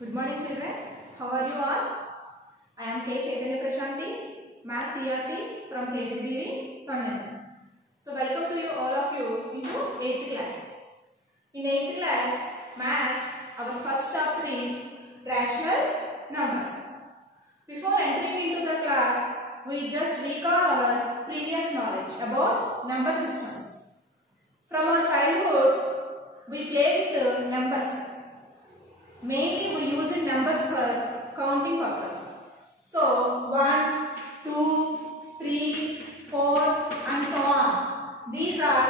Good morning children. How are you all? I am Ch Prasanthi, Maths CRP from KGBV, Kannada. So welcome to you all of you into 8th class. In 8th class, Maths, our first chapter is rational numbers. Before entering into the class, we just recall our previous knowledge about number systems. From our childhood, we play with numbers. Mainly we use numbers for counting purpose. So 1, 2, 3, 4 and so on. These are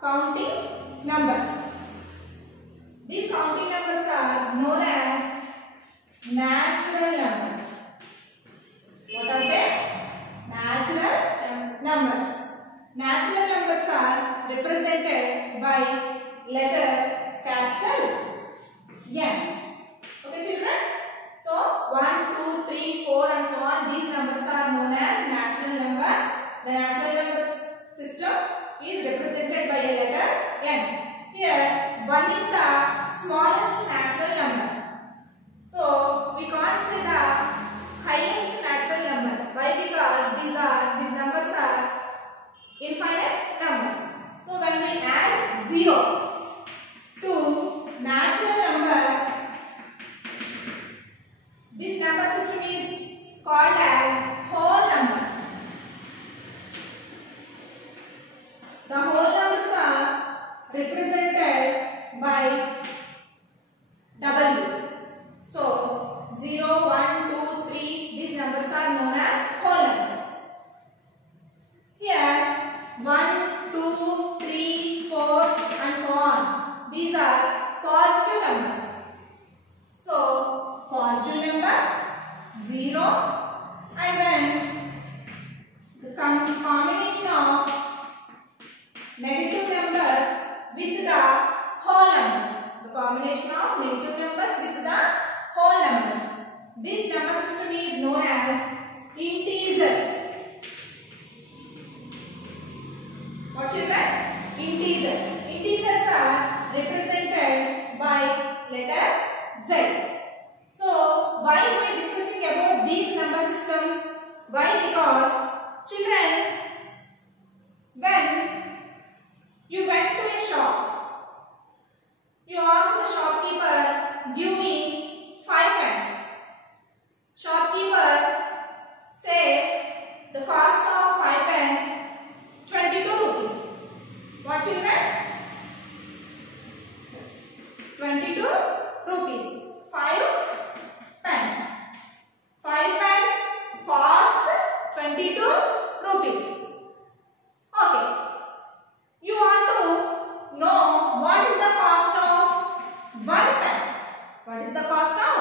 counting numbers. These counting numbers are known as natural numbers. What are they? Natural numbers. Natural numbers are represented by letter capital N. Okay children? So 1, 2, 3, 4 and so on. These numbers are known as natural numbers. The natural numbers system is represented by a letter N. Here 1 is the smallest natural number. So we can't say the highest natural number. Why? Because these numbers are infinite numbers. So when we add 0 to natural numbers, this number system is called as whole numbers. The whole numbers are represented by W. So 0, 1, 2, 3, these numbers are known as whole numbers. Here 1, 2, 3, 4 and so on. These are positive numbers. So positive numbers 0, and when the combination of negative numbers with the whole numbers, the combination of negative numbers with the whole numbers, this number system is known as integers. What children? Integers. Integers are represented by letter Z. So why we are discussing about these number systems? Why? Because children, when you went to a shop, you asked the shopkeeper, give me 5 pence. Shopkeeper says the cost of 5 pence 22 rupees. What children? 22 rupees. 5 pence. 5 pence costs 22 rupees. Okay. You want to know what is the cost of 1 pen. What is the cost of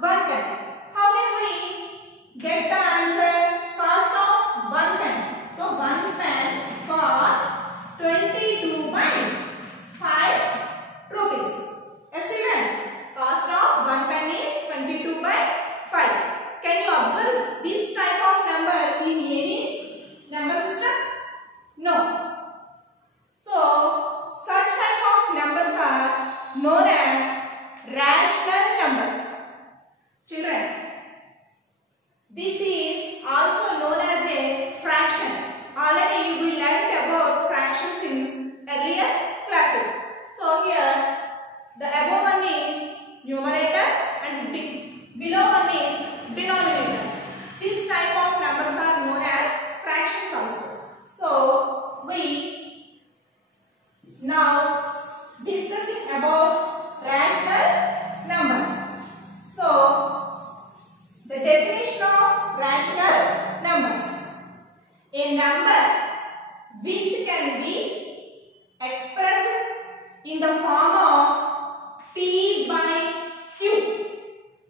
1 pen? How can we get the answer? Cost of 1 pen. So 1 pen costs 22 by 5 rupees. Yes children? Cost of 1 pen is 22 by 5. Can you observe this type of number in any number system? No. So such type of numbers are known as rational numbers. Children, this is also known as a fraction. Already we learned about fractions in earlier classes. So here the above one is numerator and below one is denominator. This type of numbers are known as fractions also. So we now discussing about rational numbers. So the definition of rational numbers: a number which can be expressed in the form of P by Q.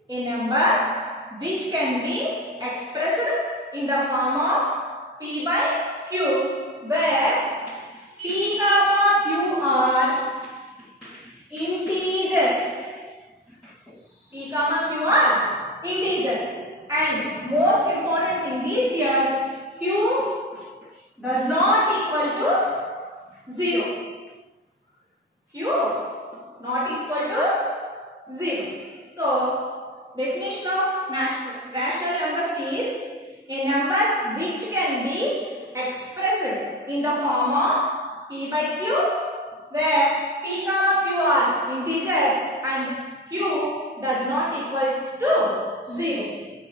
A number which can be expressed in the form of P by Q, where P comma Q are integers. P comma Q are integers. And most important thing is here, Q does not equal to 0. Q not equal to 0. So, definition of rational numbers is a number which can be expressed in the form of p by q, where p comma q are integers and q does not equal to 0.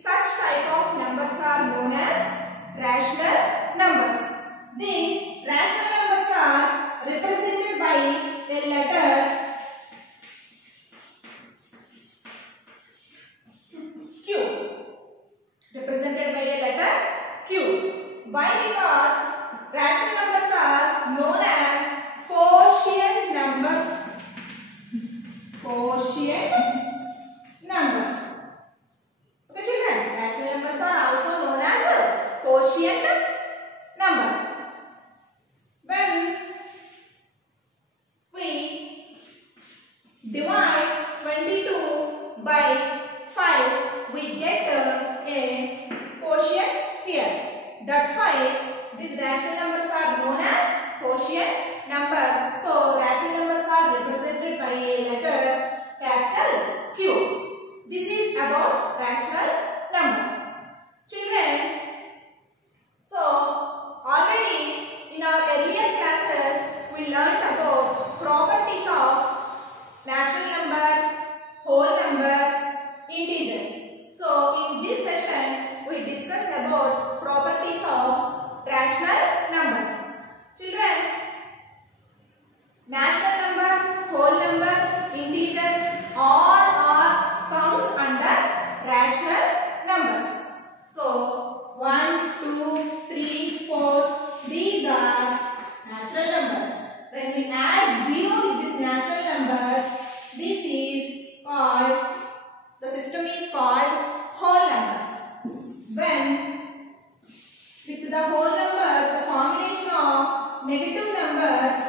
Such type of numbers are known as rational numbers. These rational numbers are represented by a letter Q. Represented by a letter Q. Why? Because rational numbers are known as quotient numbers. Quotient numbers. Okay, children. Rational numbers are also known as quotient numbers. When we divide 22 by 5, we get a quotient here. That's why these rational numbers are known as quotient numbers. So, rational numbers are represented by a letter capital Q. This is about rational numbers. Children, so already in our earlier classes, we learned about properties of natural numbers, whole numbers, integers. So in this session, we discussed about properties of rational numbers. Children, natural numbers, whole numbers, integers, all are counts under rational numbers. So 1, 2, 3, 4, these are natural numbers. When we add 0 with these natural numbers, this is called, the system is called whole numbers. When with the whole numbers, the combination of negative numbers,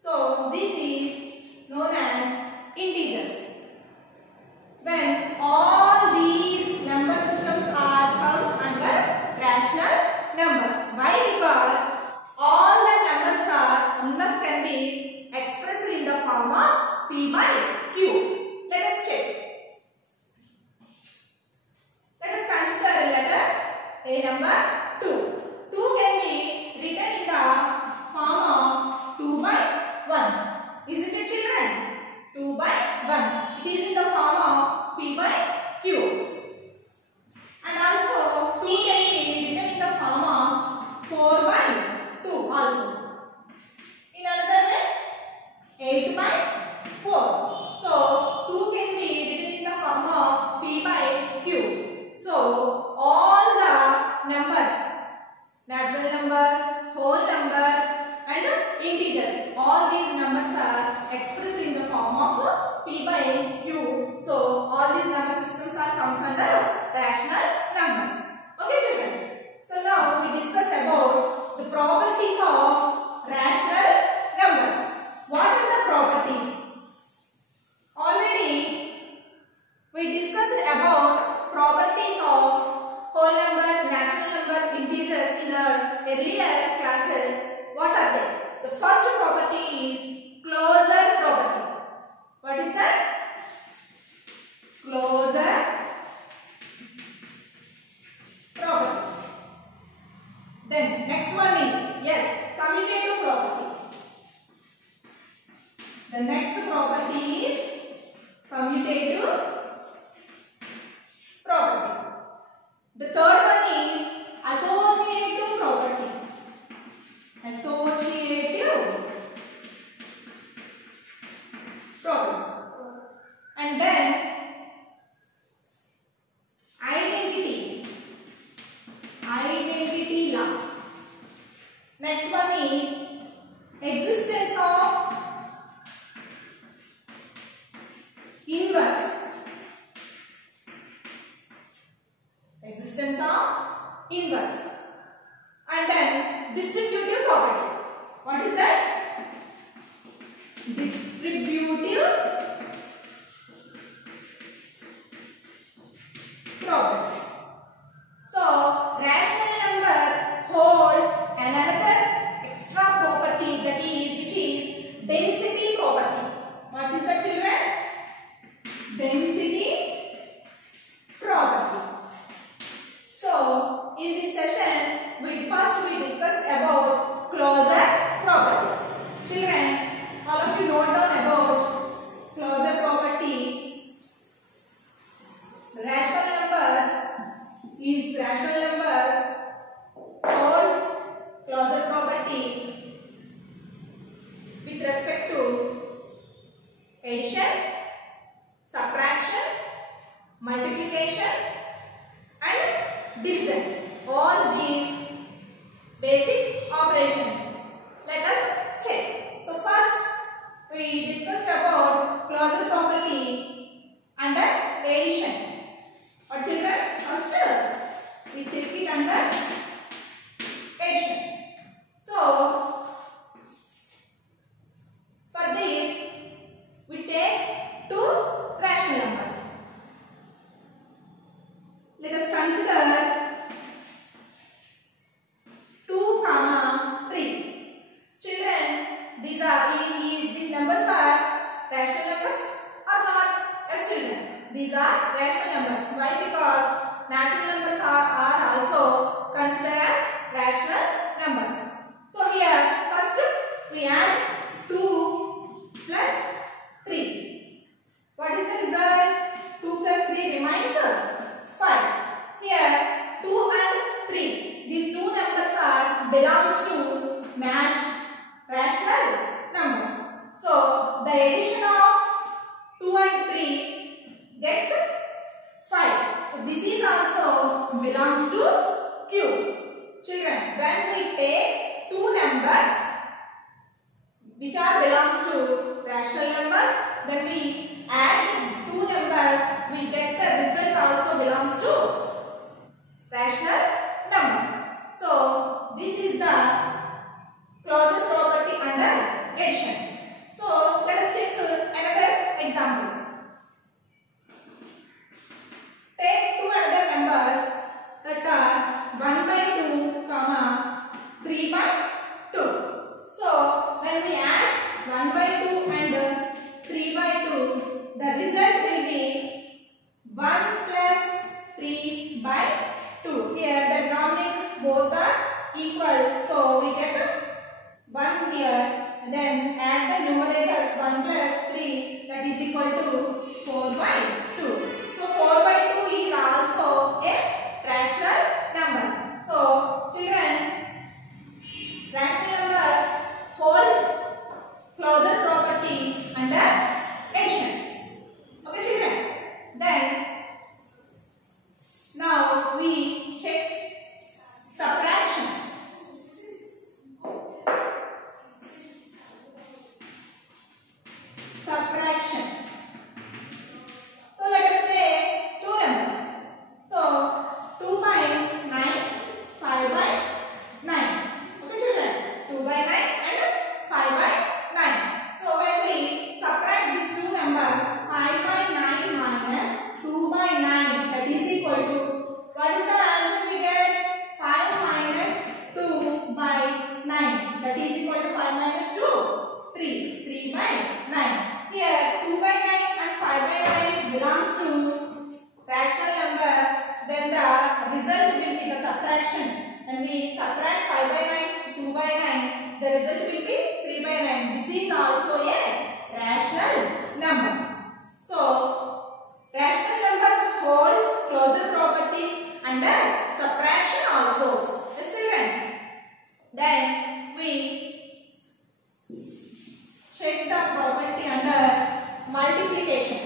so this is known as integers. When all these number systems are comes under rational numbers. Why? Because all the numbers can be expressed in the form of p by q. Let us check. Let us consider a letter a number 2. 2 can be written in the form of 2 by 1. Isn't it, children? 2 by 1. It is in the form of p by q. And also 2 can be written in the form of 4 by 2 also. In another way, 8 by 4. So 2 can be written in the form of p by q. So all the numbers, natural numbers, whole numbers and integers, all these numbers are expressed in the form of p by q. So all these number systems are comes under rational numbers. Okay, children. So now we discuss about the properties of rational numbers. What are the properties? Already we discussed about properties of whole numbers, natural numbers, integers in our earlier classes. What are they? The first property is closure property. What is that? Closure property. Then next one is, yes, commutative property. The next property is commutative property. The third one is associative property. Associative property. And then identity law. Next one is existence of inverse. Existence of inverse. And then distributive property. What is that? Distributive property. So, rational numbers holds another extra property, that is, which is density property. What is that, children? multiplication and division. All these basic operations. Let us check. So first we discussed about closure property under addition. Or children, first we check it under addition. So for this we take two rational numbers. Let us consider 2, 3. Children, these numbers are rational numbers or not? Yes, children, these are rational numbers. Why? Because natural numbers are also considered as rational numbers. So here first we add 2 plus 3. What is the result? 2 plus 3 remains 5. Here 2 and 3. These two numbers belongs to matched rational numbers. So the addition of 2 and 3 gets 5. So this is also belongs to Q. Children, when we take two numbers which are belongs to rational numbers, then we add two numbers, we get the result also belongs to rational numbers. So this is the closure property under addition. So let us check another example. Take two another numbers that are 1 by 2, 3 by 2. So when we add 1 by 2 and 3 by 2, the result will be 1 plus 3 by 2. Here the denominators both are equal, so we get 1 here, and then add the numerators 1 plus 3, that is equal to 4 by 2. So 4 by 2 is also a rational number. So children, rational numbers holds closure property under addition. Okay children, then now we check subtraction. Subtraction. So let us take two numbers. So 2 by 9, 5 by 9. Okay children, 2 by 9 and 5 by 9. So when we subtract these two numbers, 5 by 9 minus 2 by 9, that is equal to, what is the answer we get? 5 minus 2 by 9, that is equal to 5 minus 2, 3 by 9. Here 2 by 9 and 5 by 9 belongs to rational numbers, then the result will be the subtraction. When we subtract 5 by 9, 2 by 9, the result will be 3 by 9. This is also a rational number. So rational numbers holds closure property under subtraction also. Yes children. Then we check the property under multiplication.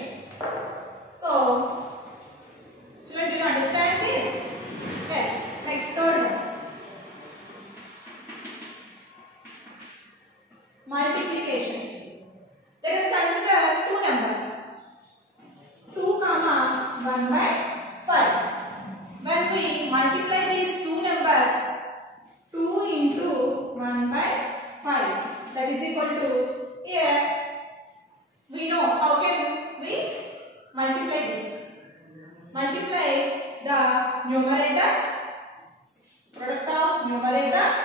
So children, do you understand this? Yes. Next, third one. Multiplication. Let us consider two numbers. 2, 1 by 5. When we multiply these two numbers, 2 into 1 by 5, that is equal to, here we know how can we multiply this. Multiply the numerators, product of numerators,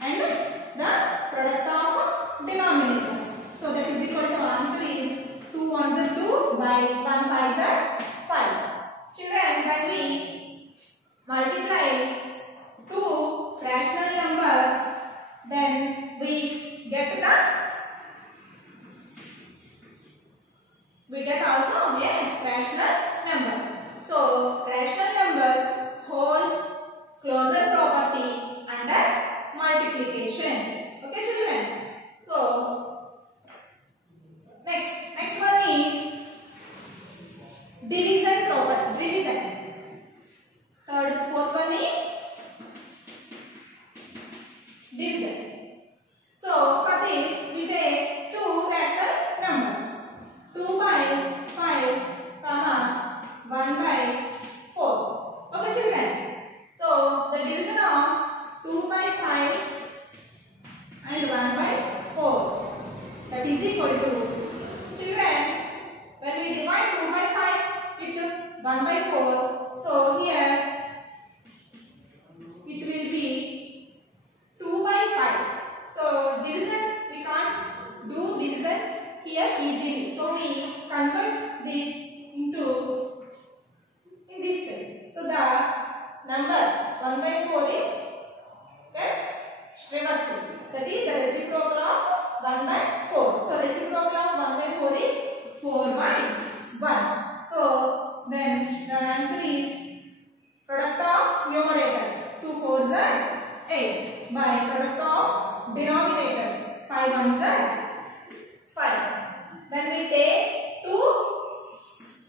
and the product of denominators. So that is equal to, answer is 2 ones are 2 by 1 5s are 5. Children, when we multiply two rational numbers, then we get also a rational numbers. So rational numbers holds closure property under multiplication. Okay children. So next one is division property. 1 by 4. So here it will be 2 by 5. So division, we can't do division here easily. So we convert this into in this way. So the number 1 by 4 is reversed. That is the reciprocal of 1 by 4. So reciprocal of 1 by 4 is 4 by 1. So then the answer is product of numerators. 2 4s are 8 by product of denominators. 5 1s are 5. When we take two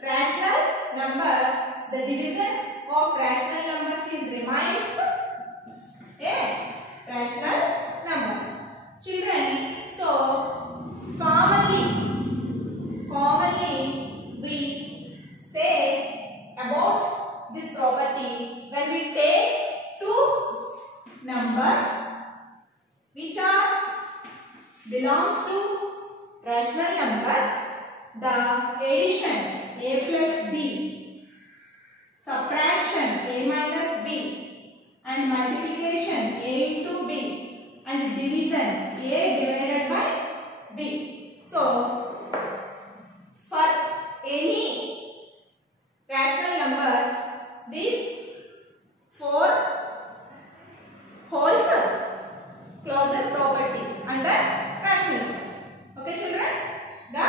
rational numbers, the division of rational numbers is remains a rational number. Children, so commonly we say about this property when we take two numbers which are belongs to rational numbers, the addition a plus b, subtraction a minus b, and multiplication a into b, and division a divided by b. So for any rational numbers, these four holds closure property under rational numbers. Okay children, the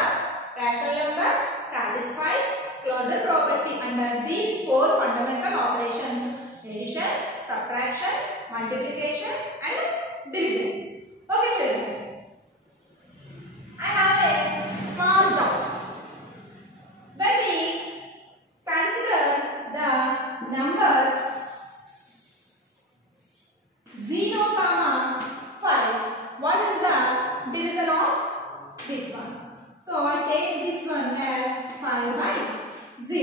rational numbers satisfies closure property under these four fundamental operations: addition, subtraction, multiplication and division. Okay children, I have a small doubt. When we consider the numbers 0, 5, what is the division of this one? So I take this one as 5 by 0.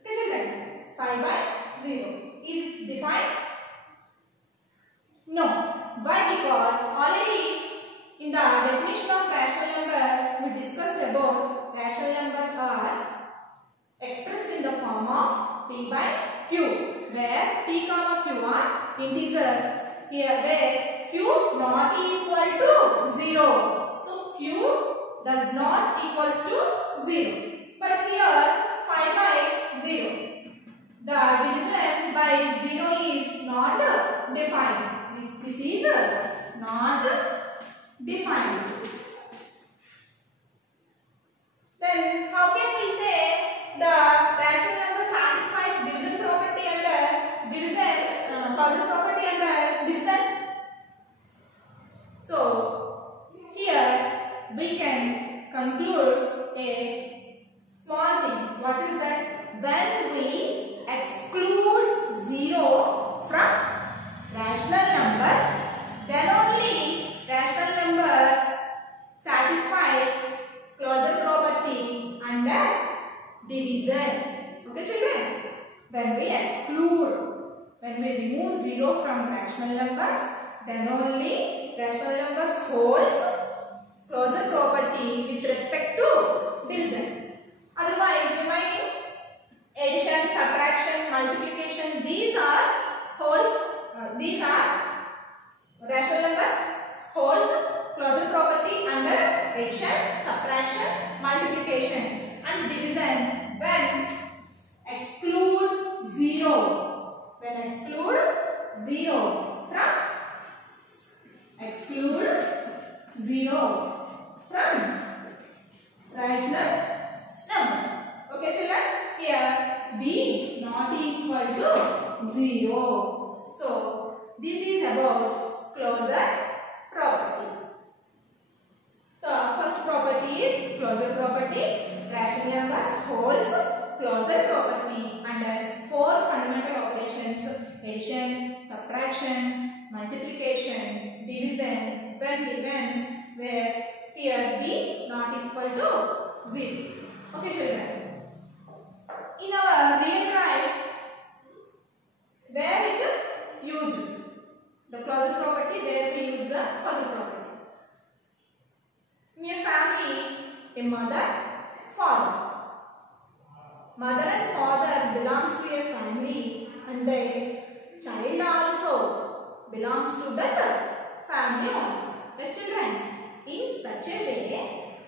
Okay children, 5 by 0. Is it defined? No. Why? Because already in the definition of rational numbers, we discussed about rational numbers are expressed in the form of p by q, where p comma q are integers. Here where q not equal to 0. So q does not equals to 0. But here 5 by 0. The division by 0 is not defined. This is not defined. Then how can we say the rational number satisfies division property under division, closure property under division? So here we can conclude a small thing. What is that? When we exclude 0 from rational numbers, then only rational numbers satisfies closure property under division. Okay children? When we exclude, when we remove 0 from rational numbers, then only rational numbers holds closure property with respect to division. Otherwise, remaining addition, subtraction, multiplication, these are rational numbers holds closure property under addition, subtraction, multiplication, and division when exclude 0. When exclude 0 from rational numbers. Okay children, here b not equal to 0. So this is about closure property. The first property is closure property. Rational numbers holds closure property under four fundamental operations: addition, subtraction, multiplication, division, when given where here b not equal to 0. Okay children, in our real life, where it used the closure property, where we use the closure property? In a family, a mother, father. Mother and father and the child also belongs to that family only. The children, in such a way,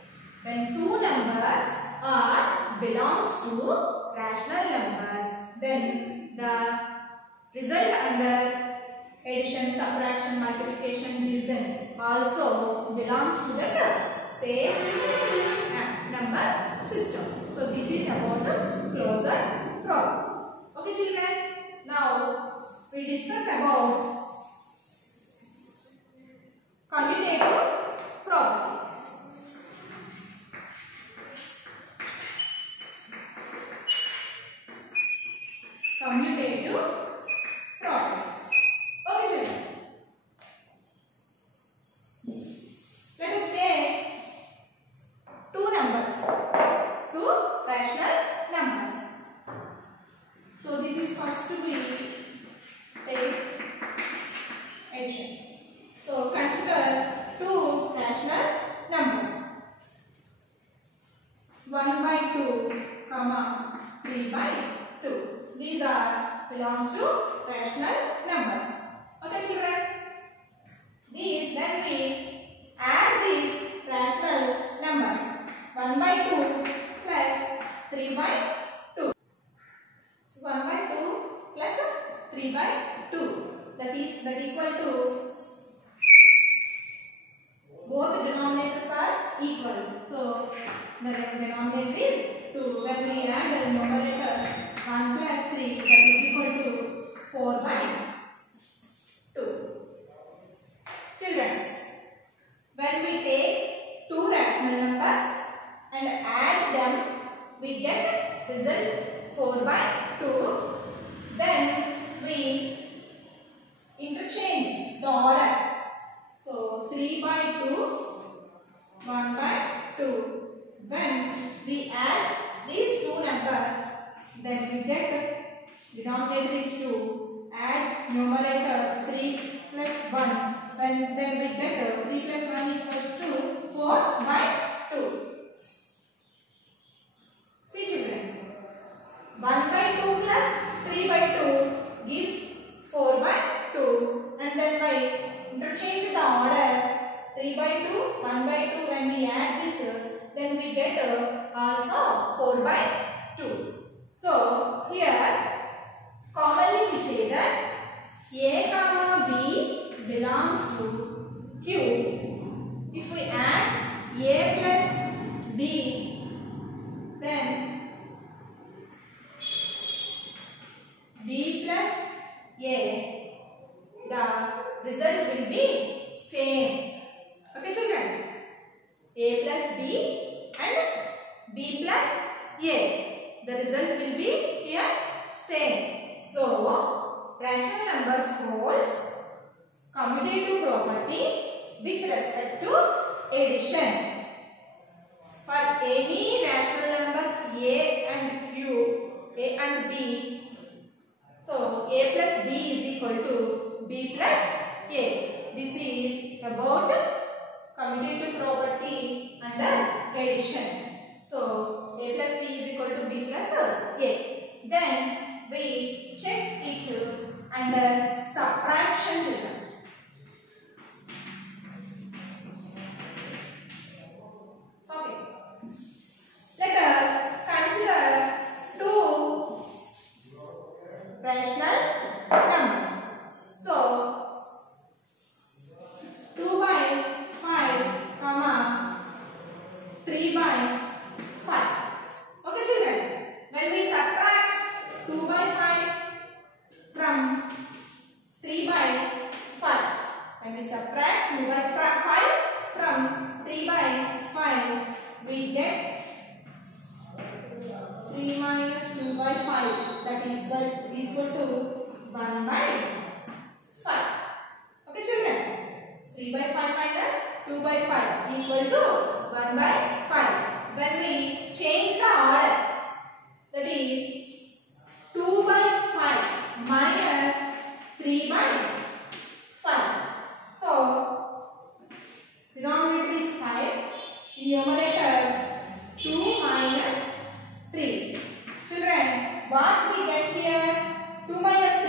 when two numbers are belongs to rational numbers, then the result under addition, subtraction, multiplication, division also belongs to the same number system. So this is about the closure problem. Okay children, now we discuss about commutative property. Commutative property. Okay children, let us take two numbers, two rational numbers. So this is first to be take addition. So consider two rational numbers, 1 by 2, comma 3 by 2. These are belongs to rational numbers. Okay children, these when we add these rational numbers, 1 by 2 plus 3 by 2. 1 by 2 plus 3 by 2. That equal to, both denominators are equal. So the denominator is 2. When we add the numerator 1 plus 3, that is equal to 4 by 2. Children, when we take two rational numbers and add them, we get result 4 by 2. Then we interchange the order. So 3 by 2, 1 by 2. When we add these two numbers, then we get denominator is 2. Add numerators 3 plus 1. Then we get 3 plus 1 equals to 4 by 2. See children, 1 by 2 plus 3 by 2 gives 4 by 2. And then by interchange the order, 3 by 2, 1 by 2, when we add this, then we get also 4 by 2. So here commonly we say that A comma B belongs to Q. If we add A plus B, then B plus A, the result will be same. Okay children, A plus B and B plus A, the result will be here same. So rational numbers holds commutative property with respect to addition. For any rational numbers A and Q, A and B, so A plus B is equal to B plus A. This is about commutative property under addition. So A plus B is equal to B plus A. Then we check it under subtraction children. Okay. Let us consider two rational numbers. So 2 by 5, comma 3 by 5. Okay children, when we subtract 2 by 5 from 3 by 5, when we subtract 2 by 5 from 3 by 5, we get 3 minus 2 by 5, that is equal to 1 by 5. Okay children, 3 by 5 minus 2 by 5 equal to 1 by 5. When we change the order, that is 2 by 5 minus 3 by 5. So denominator is 5, numerator 2 minus 3. Children, what we get here? 2 minus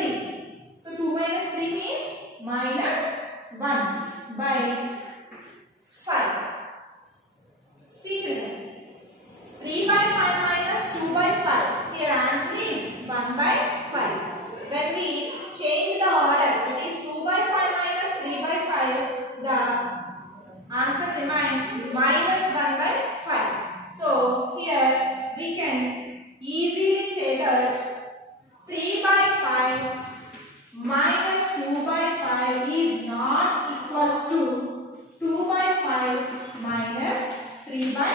we can easily say that 3 by 5 minus 2 by 5 is not equals to 2 by 5 minus 3 by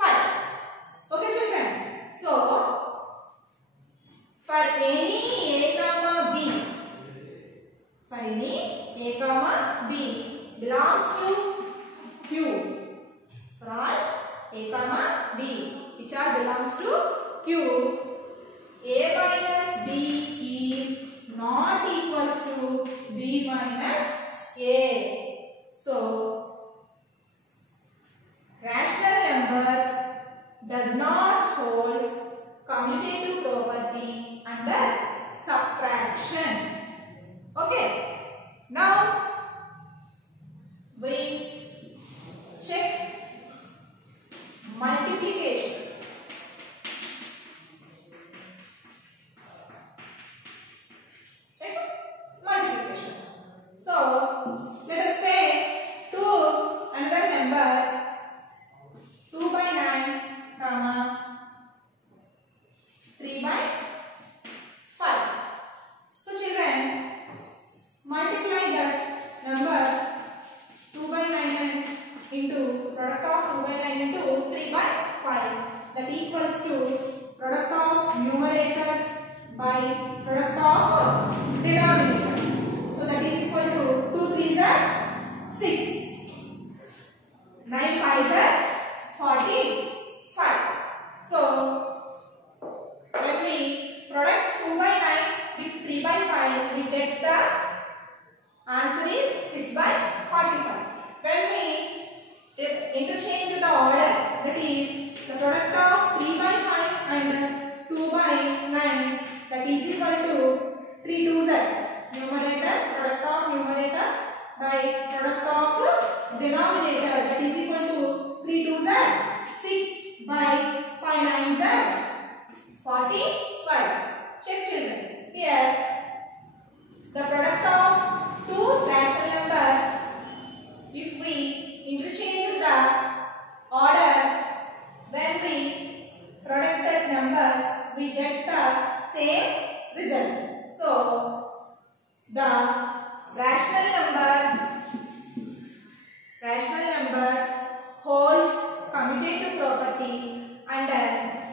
5. Okay children. So, for any a comma b, belongs to Q. For all a comma b which are belongs to Q, a minus b is not equals to b minus a. So, rational numbers does not hold commutative property under subtraction. Okay. Now we check multiplication. Check multiplication. So let us take two another numbers 2 by 9 comma 3 by 5. So children, multiply that numbers 2 by 9 into product of 2 by 9 into 3 by 5, that equals to product of numerators by product of denominators. So that is equal to 2 3s are 6, 9 5s are 45. So when we product 2 by 9 with 3 by 5, we get the answer is 6 by 45. When we interchange the order, that is the product of 3 by 5 and 2 by 9, that is equal to 3 2s are numerator, product of numerators by product of denominator, that is equal to 3 2s are 6 by 5 9s are 45. Check children. Here the product of two rational numbers, if we interchange the order, when we producted numbers, we get the same result. So the rational numbers holds commutative property under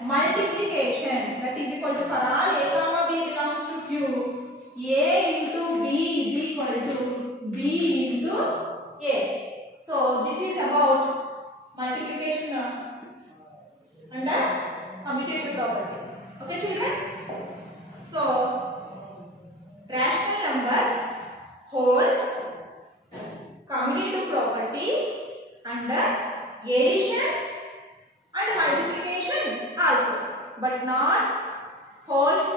multiplication, that is equal to, for all a comma b belongs to Q, a into b is equal to b into a. So this is about multiplication under commutative property. Okay children? So rational numbers holds commutative property under addition and multiplication also, but not holds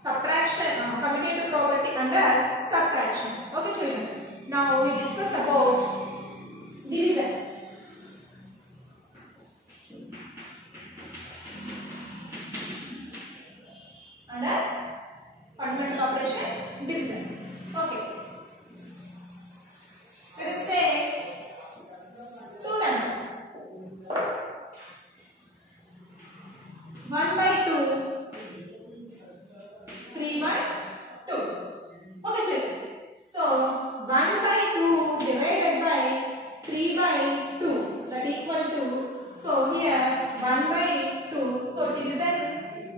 subtraction, commutative property under subtraction. Okay children. Now we discuss about division. Under fundamental operation, division. Okay. Let us take two numbers. 1 by 2, 3 by 2. Okay children. So 1 by 2 divided by 3 by 2, that equal to, so here 1 by 2, so division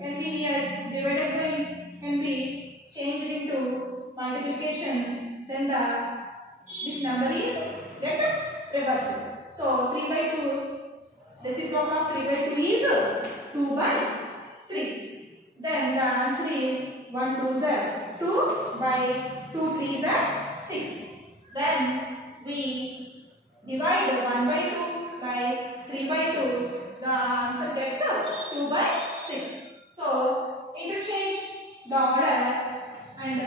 can be here, divided by can be changed into multiplication, then this number is get reversed. So 3 by 2, reciprocal of 3 by 2 is 2 by 3. Then the answer is 1 2s are 2 by 2 3s are 6. When we divide 1 by 2 by 3 by 2, the answer gets 2 by 6. So interchange the order and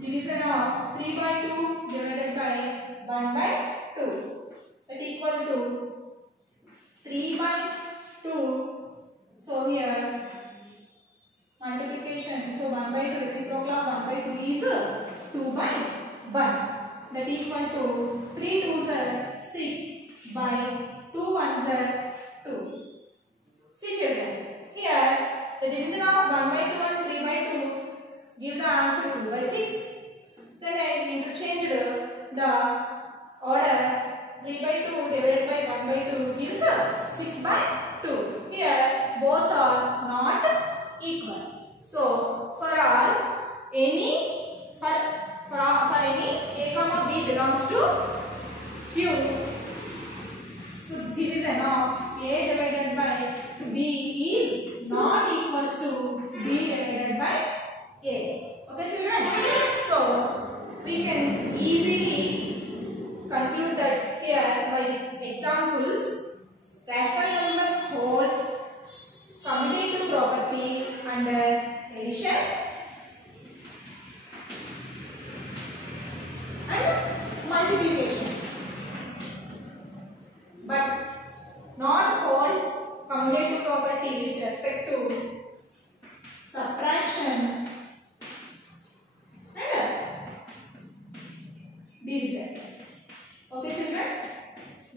division of 3 by 2 divided by 1 by 2, that equal to 3 by 2. So here multiplication, so 1 by 2 reciprocal of 1 by 2 is 2 by 1, that equal to 3 2s are 6 by 2 1s are 2. equal. So for all any for any a comma b belongs to Q, so division of a divided by b is not equals to b divided by a. Okay children, so we can easily conclude that here by examples rational numbers holds commutative property under addition and multiplication, but not holds commutative property with respect to subtraction and division. Okay children,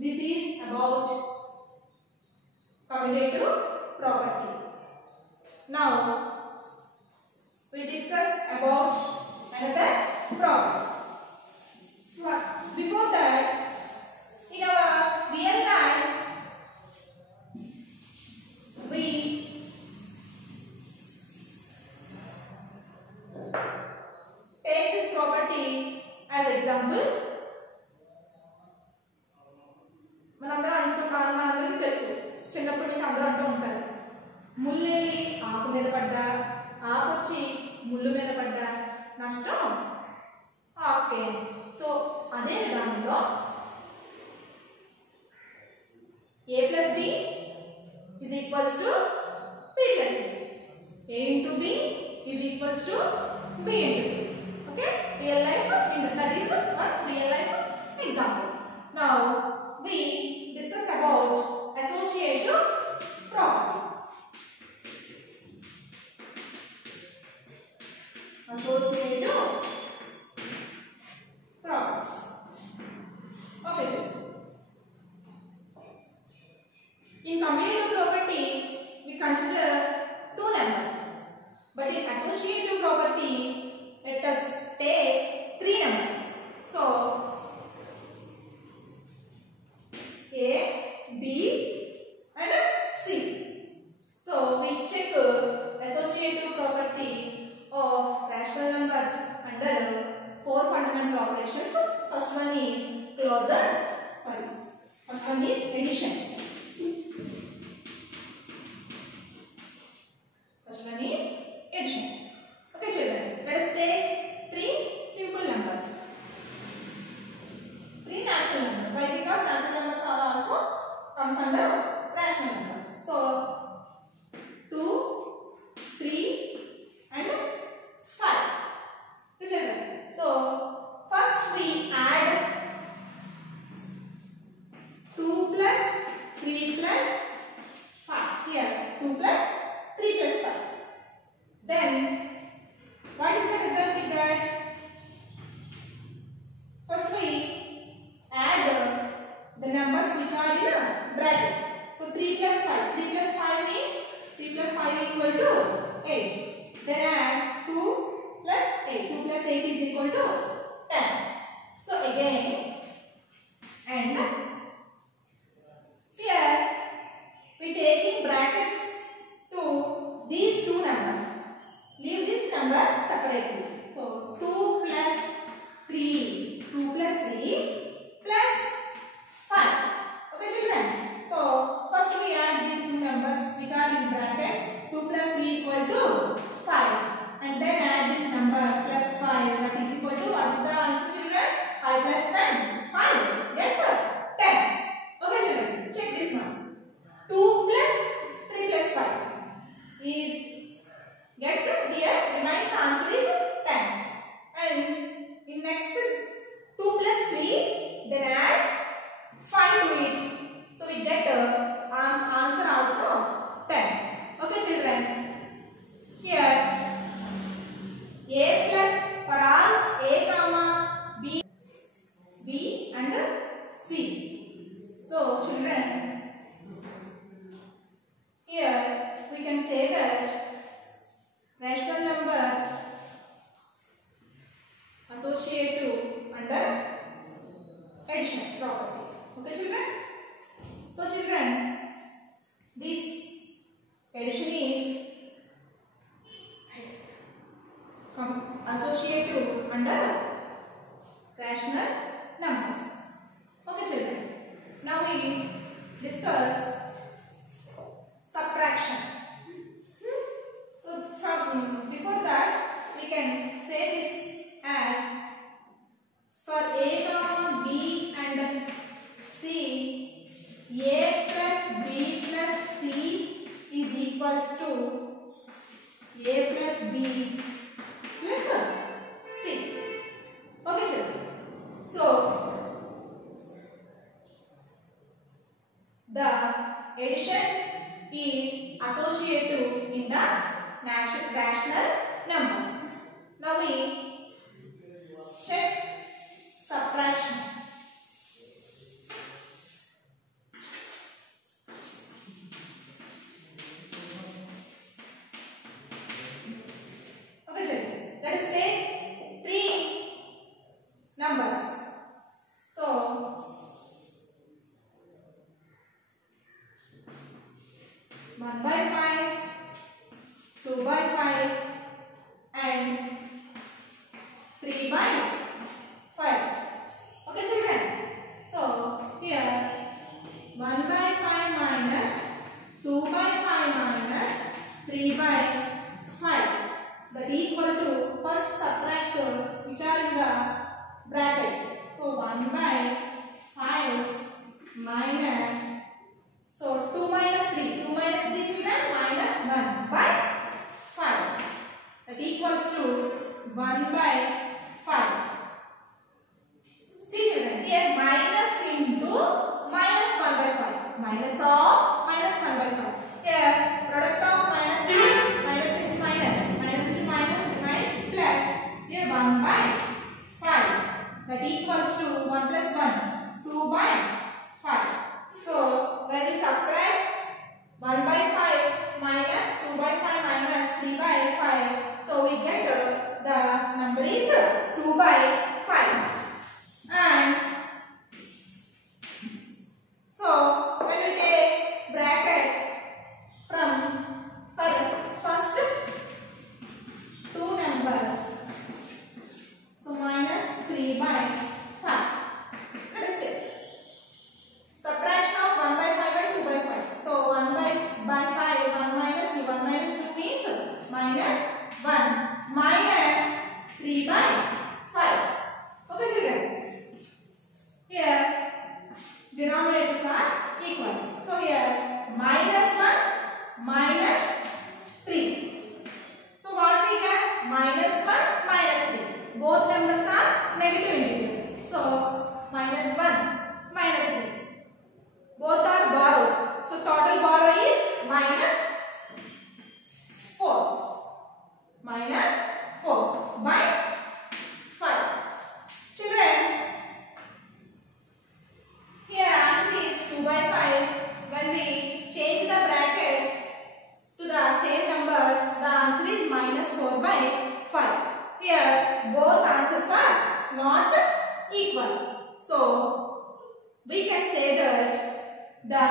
this is about commutative property. Now we discuss about another problem. Before that, in our real life, we take this property as example. మనందరికీ తెలుసు, చిన్నప్పటి నుంచి అందరూ అంటూ ఉంటారు, ముళ్ళెల్లి ఆకు మీద పడ్డా, ఆకు వచ్చి ముళ్ళు మీద పడ్డా నష్టం ఆకే. సో అదే విధానంలో a plus b is equals to b plus c. a into b is equals to b into b. Okay, real life, that is one real life example. Now we discuss about associative property. Associative property. Okay, sir. In commutative property, we consider two numbers, but in associative property, let us take three numbers. So A, B and C. So we check associative property of rational numbers under four fundamental operations. First one is addition. First one is addition. Okay children, let us take three simple numbers. Three natural numbers. Why? Because natural numbers are also comes under rational numbers. So 2, 3 and 5. Okay children. So first we add 2 plus 3 plus 5. Here 2 plus 3 plus 5. Then what is the result we get? First we add the numbers which are in brackets. So 3 plus 5. 3 plus 5 means 3 plus 5 equal to 8. Then add 2 plus 8. 2 plus 8 is equal to 10. So again, and here we take in brackets to these two numbers. Leave this number separately. So 2 plus 3. 2 plus 3 plus 5. Okay children. So first we add these two numbers which are in brackets. 2 plus 3 equal to 5. And then add this number plus 5, that is equal to what B plus C. Okay, children. So the addition is associative in the rational numbers. Now we check subtraction. Okay, children. Let us take three numbers. So 1 by 5, 2 by 5 and 3 by 5. Okay, children. So here 1 by 5 minus 2 by 5 minus 3 by 5, that equal to first subtract which are in the brackets. So 1 by 5 minus, so 2 minus 3, 2 minus 3 children, minus 1 by 5, that equals to 1 by 5. See children, here minus into minus 1 by 5, minus of minus 1 by 5. Here product of minus into minus into minus, minus into minus, minus plus, here 1 by 5, that equals to 1 plus 1, 2 by 5. So when we subtract 1 by 5 minus 2 by 5 minus 3 by 5, so we get the number is 2 by 5. And so when we take brackets from first two numbers, so minus 3 by 5. Let us check. Subtraction of 1 by 5 and 2 by 5. So 1 by 5, 1 minus 2, 1 minus 2 means minus 1 minus 3 by 5. Okay, children. Here denominators are equal. So here minus 1 minus 3. So what we get? Minus 1 minus 3. Both numbers are negative integers. So minus 1 minus 3. Both are borrows. So total borrow is minus 4. Minus 4 by 5. Children, here answer is 2 by 5. When we change the brackets to the same numbers, the answer is minus 4 by 5. Here both answers are not equal. So we can say that the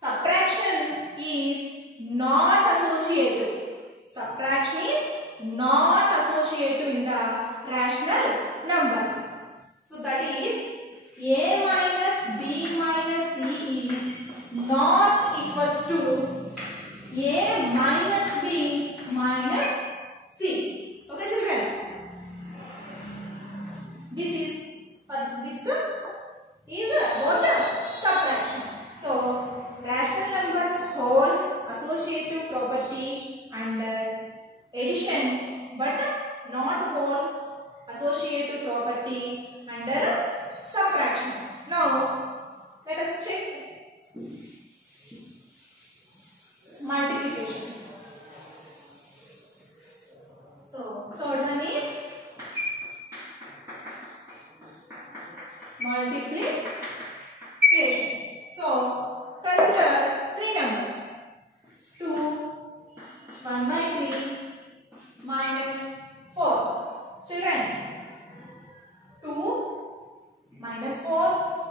subtraction is not associative. Subtraction is not associative in the rational numbers. So that is A minus B minus C is not equals to A minus B minus C. Okay, children. This is what subtraction. So rational numbers holds associative property under addition, but not holds associative property under subtraction. Now let us check multiplication. So third one is multiplication. So consider three numbers. 2, 1 by 3 minus 4. Children, 2 minus 4,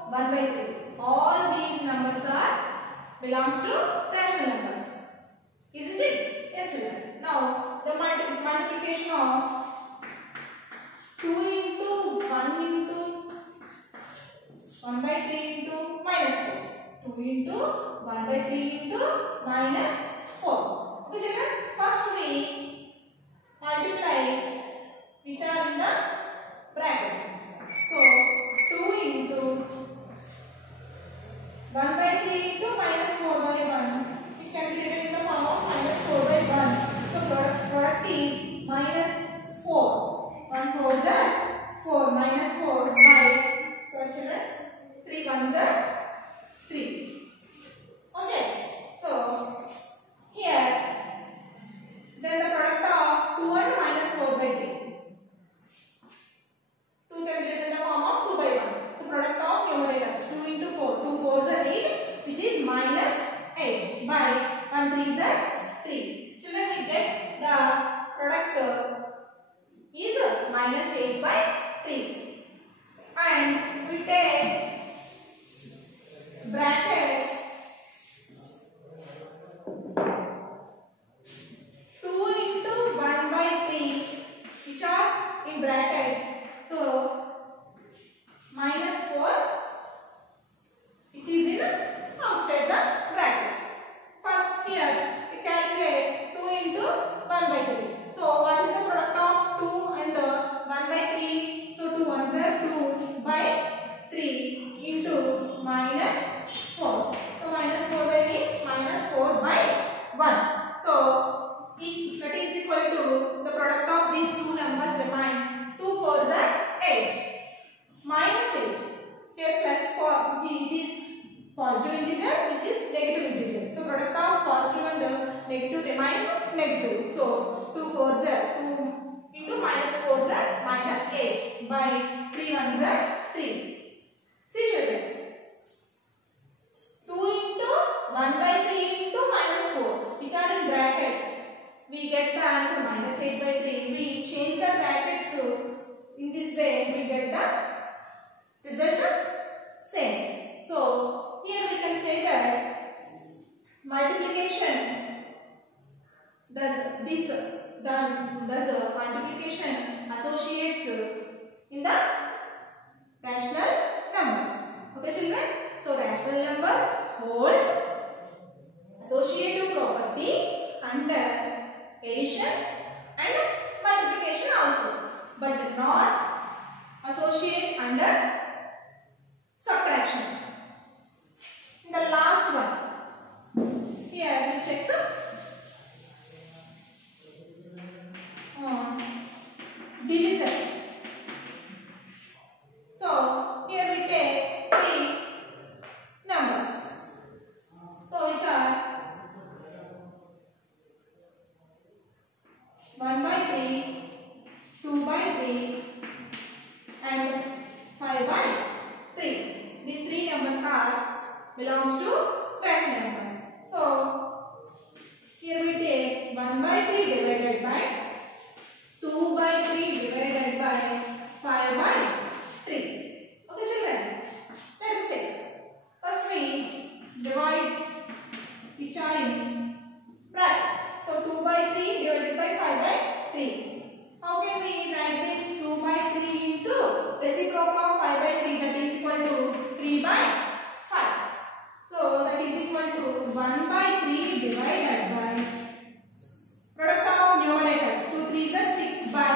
1 by 3. All these numbers belongs to rational numbers. Isn't it? Yes, children. Now the multiplication of 2 into 1 into 1 by 3 into minus 4. 2 into 1 by 3 into minus 4. Okay, children. First we multiply which are in the brackets. So 2 into 1 by 3 into minus 4 by 1. It can be written in the form of minus 4 by 1. So product 1 3 are 3. Children, we get the product is minus 8 by 3. And we take brackets 2 into 1 by 3 which are in brackets. So minus 4 which is in outside the brackets. First here we calculate 2 into 1 by 3. So what is the product of 2 and 1 by 3? So 2 ones are 2 by 3 into minus 4. So minus 4 by means minus 4 by 1. So that is equal to the product of these two numbers remains 2 4s are 8 minus 8. Here plus 4 it is positive integer, this is negative integer. So product of positive and negative remains negative. So 2 4s are 2 into minus 4s are minus 8 by 3 1s are 3. See children, 2 into 1 by 3 into minus 4 which are in brackets. We get the answer minus 8 by 3. We change the brackets to in this way we get the result same. So here we can say that multiplication does multiplication associates in the rational numbers. Okay children. So rational numbers holds associative property under addition and multiplication also, but not associate under subtraction. In the last one, here we check the division. So here we take 3 numbers. So which are 1 by 3, 2 by 3 and 5 by 3. These 3 numbers are belongs to rational numbers. So here we take 1 by 3 divided by 2 by 3 divided by 5 by 3. Okay children, let us check. First we divide which are in brackets. So 2 by 3 divided by 5 by 3. How can we write this 2 by 3 into reciprocal of 5 by 3, that is equal to 3 by 5. So that is equal to 1 by 3 divided by product of numerators 2 3s are 6 by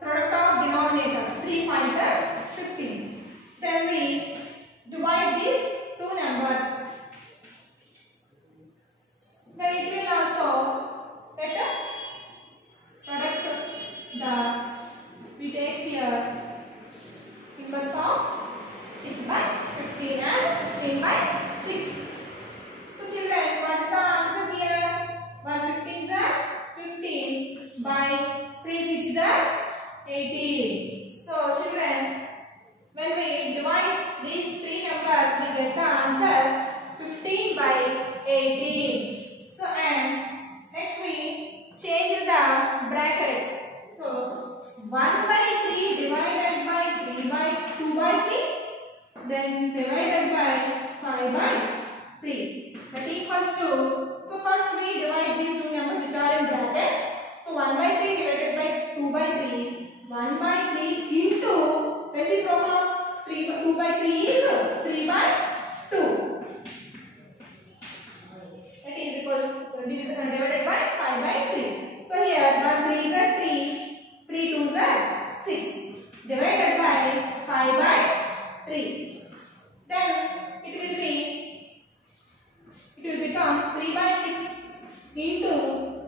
product of denominators 3 5s are 15. Then we divide these two numbers. Then it will also get a product we take here inverse of 6 by 15 and 3 by 6. So children, what is the answer here? 1 15s are 15 by 3 6s are 18. So children, when we divide these 3 numbers, we get the answer 15 by 18. So and next we change the brackets. So 1 by 3 divided by 3 by 2 by 3, then divided by 5 by 3. That equals to, so first we divide these two numbers which are in brackets. So 1 by 3 divided by 2 by 3, 1 by 3 into reciprocal of 2 by 3 is 3 by 2. That is equal to divided by 5 by 3. So here 1 3 is 3, 3 2s are 6 divided by 5 by 3. Then it will become 3 by 6 into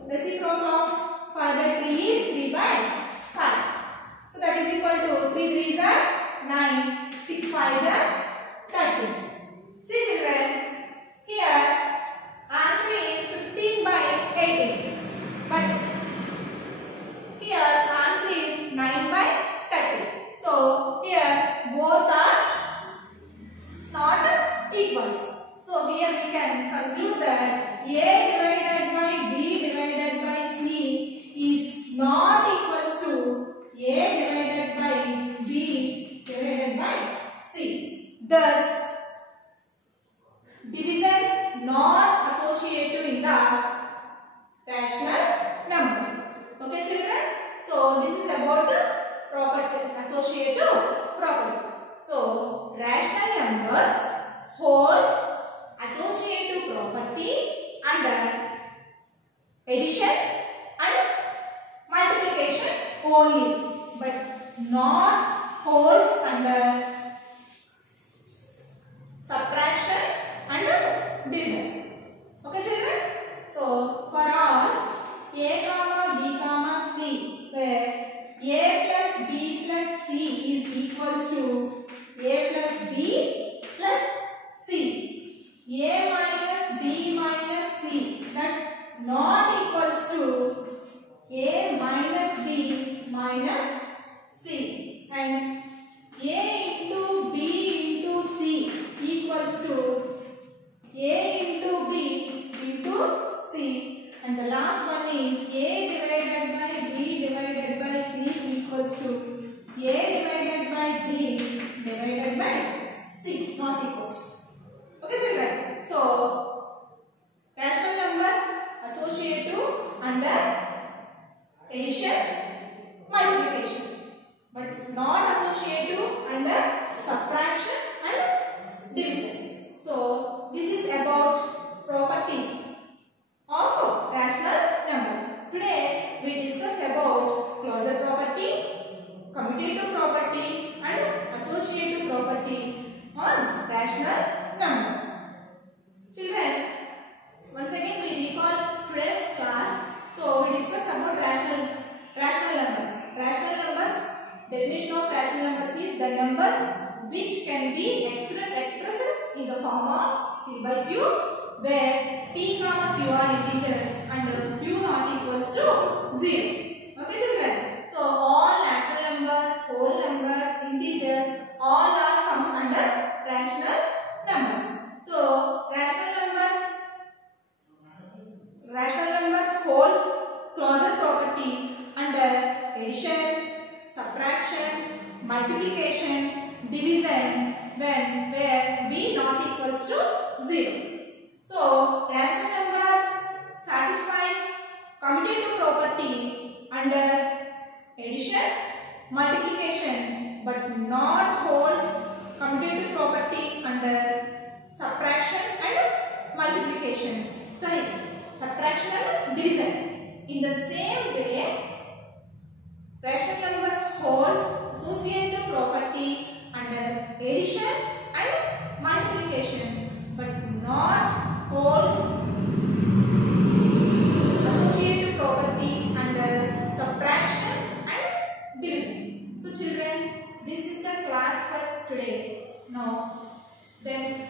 reciprocal of 5 by 3 is 3 by 5. So that is equal to 3 3s are 9, 6 5s are 13. See children, here answer is 15 by 18. But here answer is 9 by 30. So here both are not equals. So here we can conclude that A divided wholly, but not holds under subtraction and division. Okay children? So for all a comma b comma c, where a plus b plus c is equals to a plus b plus c, a minus b minus c, that not equals to a minus b minus c, and a into b into c equals to a into b into c, and the last one is a divided by b divided by c equals to a divided by b divided by c, not equals to. Okay children? So rational numbers associative under addition, multiplication, but not associative under subtraction and division. So this is about properties of rational numbers. Today we discuss about closure property, commutative property and associative property on rational numbers. Children, once again we recall today's class. So we discussed about rational numbers. Rational numbers, definition of rational numbers is the numbers which can be expressed in the form of p by q, where p comma q are integers and q not equals to 0. Okay children? So all natural numbers, whole numbers, integers, all are comes under rational numbers. So rational numbers holds closure property under addition, subtraction, multiplication, division, where b not equals to 0. So rational numbers satisfies commutative property under addition, multiplication, but not holds commutative property under subtraction and multiplication. Sorry, subtraction and division. In the same way, rational numbers holds associative property under addition and multiplication, but not holds associative property under subtraction and division. So children, this is the class for today. Now then